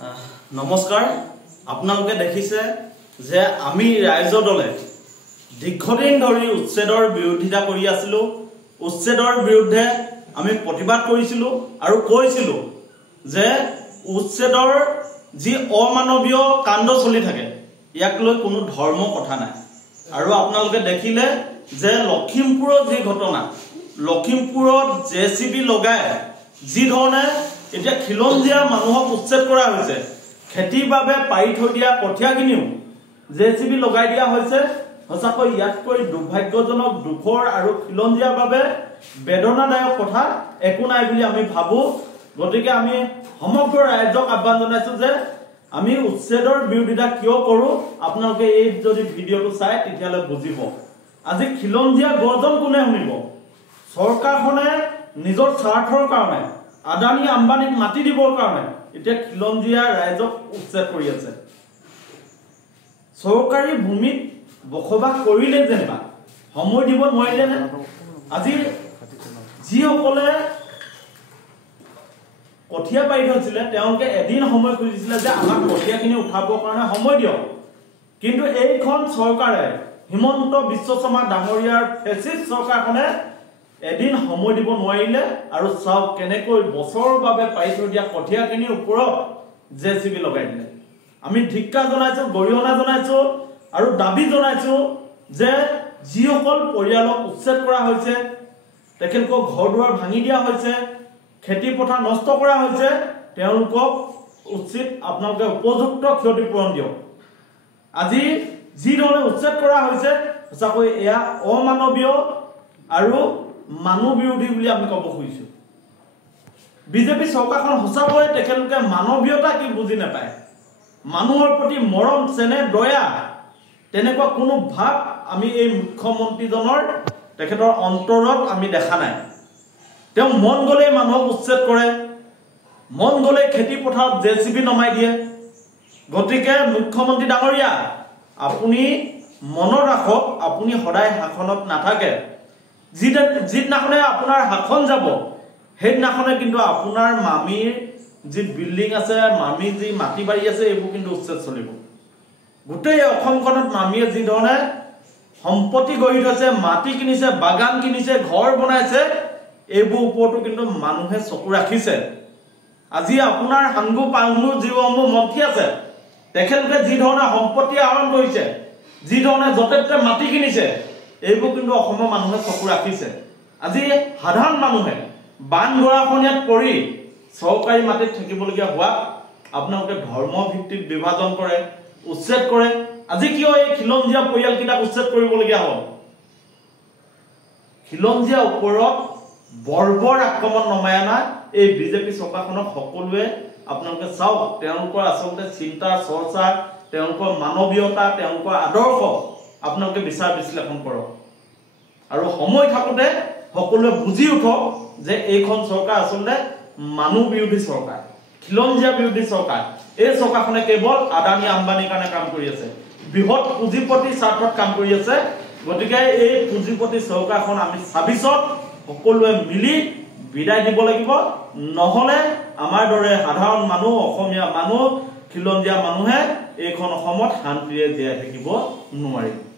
নমস্কাৰ আপোনালোকে দেখিছে যে আমি ৰাইজৰ দলে দীৰ্ঘদিন ধৰি উচ্ছেদৰ বিৰোধিতা কৰি আছিলো উচ্ছেদৰ বিৰুদ্ধে আমি প্ৰতিবাদ কৰিছিলো আৰু কৈছিলো যে উচ্ছেদৰ যি অমানৱীয় কাণ্ড চলি থাকে ইয়াক লৈ কোনো ধৰ্ম কথা নাই আৰু আপোনালোকে দেখিলে যে লখিমপুৰৰ যি ঘটনা লখিমপুৰত জেচিবি লগাই যি ধৰণে এতিয়া খিলঞ্জীয়া মানুহক উচ্ছেদ কৰা হৈছে খেতিৰ বাবে পাৰি থৈ দিয়া কঠিয়াখিনিও জেচিবি লগাই দিয়া হৈছে হসাকৈ ইয়াতকৈ দুৰ্ভাগ্যজনক দুখৰ আৰু খিলঞ্জীয়াৰ বাবে বেদনাদায়ক কথা একো নাই বুলি আমি ভাবো গতিকে আমি সমগ্ৰ ৰাজ্যক আহ্বান জনাইছো যে আমি উচ্ছেদৰ বিৰোধিতা কিয় কৰো আপোনালোকে এই যদি ভিডিঅটো চাই তেতিয়ালৈ বুজিব আজি খিলঞ্জীয়া গৰ্জন কোনে শুনিব চৰকাৰখনে নিজৰ স্বাৰ্থৰ কাৰণে আদানী আম্বানীক মাটি দিবৰ কাৰণে এতিয়া খিলঞ্জীয়া ৰাইজক উচ্ছেদ কৰি আছে চৰকাৰী ভূমিত বসবাস কৰিলে যেনিবা সময় দিব নোৱাৰিলে নে আজি যিসকলে কঠিয়া পাৰি থৈছিলে তেওঁলোকে এদিন সময় খুজিছিলে যে আমাক কঠিয়াখিনি উঠাবৰ কাৰণে সময় দিয়ক কিন্তু এইখন চৰকাৰে হিমন্ত বিশ্ব শৰ্মা ডাঙৰীয়াৰ ফেচিষ্ট চৰকাৰখনে এদিন সময় দিব নোৱাৰিলে আৰু চাওক কেনেকৈ বছৰৰ বাবে পাৰি থৈ দিয়া কঠিয়াখিনিৰ ওপৰত জেচিবি লগাই দিলে আমি ধিক্কাৰ জনাইছো গৰিহণা জনাইছো আৰু দাবী জনাইছো যে যিসকল পৰিয়ালক উচ্ছেদ কৰা হৈছে তেখেতলোকক ঘৰ দুৱাৰ ভাঙি দিয়া হৈছে খেতি পথাৰ নষ্ট কৰা হৈছে তেওঁলোকক উচিত আপোনালোকে উপযুক্ত ক্ষতিপূৰণ দিয়ক আজি যি ধৰণে উচ্ছেদ কৰা হৈছে সঁচাকৈ এয়া অমানৱীয় আৰু মানুহ বিৰোধী বুলি আমি ক'ব খুজিছো বিজেপি চৰকাৰখন সঁচাকৈ তেখেতলোকে মানৱীয়তা কি বুজি নাপায় মানুহৰ প্ৰতি মৰম চেনেহ দয়া তেনেকুৱা কোনো ভাৱ আমি এই মুখ্যমন্ত্ৰীজনৰ তেখেতৰ অন্তৰত আমি দেখা নাই তেওঁ মন গলে মানুহক উচ্ছেদ কৰে মন গলে খেতি পথাৰত জেচিবি নমাই দিয়ে গতিকে মুখ্যমন্ত্ৰী ডাঙৰীয়া আপুনি মনত ৰাখক আপুনি সদায় শাসনত নাথাকে যিদিনাখনে আপোনাৰ শাসন যাব সেইদিনাখনে কিন্তু আপোনাৰ মামীৰ যি বিল্ডিং আছে মামী যি মাটি বাৰী আছে এইবোৰ কিন্তু উচ্ছেদ চলিব গোটেই অসমখনত মামীয়ে যি ধৰণে সম্পত্তি গঢ়ি থৈছে মাটি কিনিছে বাগান কিনিছে ঘৰ বনাইছে এইবোৰ ওপৰতো কিন্তু মানুহে চকু ৰাখিছে আজি আপোনাৰ হাংগু পাংগু যিসমূহ মন্ত্ৰী আছে তেখেতলোকে যি ধৰণে সম্পত্তি আহৰণ কৰিছে যি ধৰণে য'তে ত'তে মাটি কিনিছে এইবোৰ কিন্তু অসমৰ মানুহে চকু ৰাখিছে আজি সাধাৰণ মানুহে বান গৰাখনিয়াত পৰি চৰকাৰী মাটিত থাকিবলগীয়া হোৱা আপোনালোকে ধৰ্ম ভিত্তিক বিভাজন কৰে উচ্ছেদ কৰে আজি কিয় এই খিলঞ্জীয়া পৰিয়ালকেইটাক উচ্ছেদ কৰিবলগীয়া হ'ল খিলঞ্জীয়া ওপৰত বৰ্বৰ আক্ৰমণ নমাই অনা এই বিজেপি চৰকাৰখনক সকলোৱে আপোনালোকে চাওক তেওঁলোকৰ আচলতে চিন্তা চৰ্চা তেওঁলোকৰ মানৱীয়তা তেওঁলোকৰ আদৰ্শ আপোনালোকে বিচাৰ বিশ্লেষণ কৰক আৰু সময় থাকোতে সকলোৱে বুজি উঠক যে এইখন চৰকাৰ আচলতে মানুহ বিৰোধী চৰকাৰ খিলঞ্জীয়া বিৰোধী চৰকাৰ এই চৰকাৰখনে কেৱল আদানী আম্বানীৰ কাৰণে কাম কৰি আছে বৃহৎ পুঁজিপতি স্বাৰ্থত কাম কৰি আছে গতিকে এই পুঁজিপতি চৰকাৰখন আমি ২৬ত সকলোৱে মিলি বিদায় দিব লাগিব নহলে আমাৰ দৰে সাধাৰণ মানুহ অসমীয়া মানুহ খিলঞ্জীয়া মানুহে এইখন অসমত শান্তিৰে জীয়াই থাকিব নোৱাৰিব